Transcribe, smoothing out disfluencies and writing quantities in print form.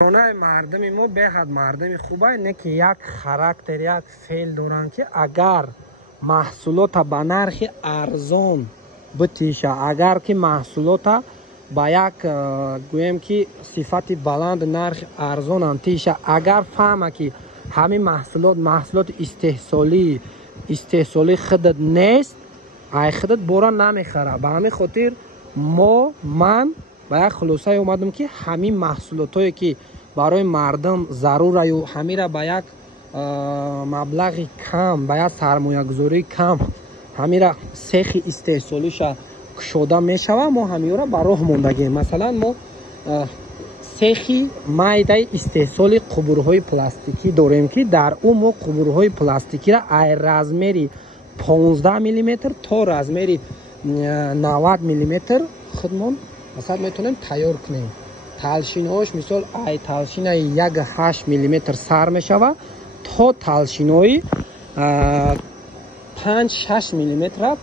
مردم ما به حد مردم خوبه، نه که یک خاراکتر یک فعل دارن که اگر محصولات به نرخ ارزان بتیشه، اگر که محصولات با یک گویم که صفت بلند نرخ ارزان انتیشه، اگر فهمه که همین محصولات استحصالی خودت نیست، ای خودت برا نمیخره. به همین خاطر من با یک خلاصه اومدم که همین محصولاتایی که برای مردم ضروره یا همین را با یک مبلغ کم، با یک سرمایه گذاری کم همین را سیخ استحصالیش کشوده میشوه، ما همین را به راه موندگیم. مثلا ما سیخی مایده استحصال قبورهای پلاستیکی داریم که در اون ما قبورهای پلاستیکی را از رزمری 15 میلیمتر تا رزمری 90 میلیمتر خودمون مثلا میتونیم تیار کنیم. تلشیناش مثال ای تلشین 1.8 میلیمتر سر میشوه تا تلشینای 5-6 میلیمتر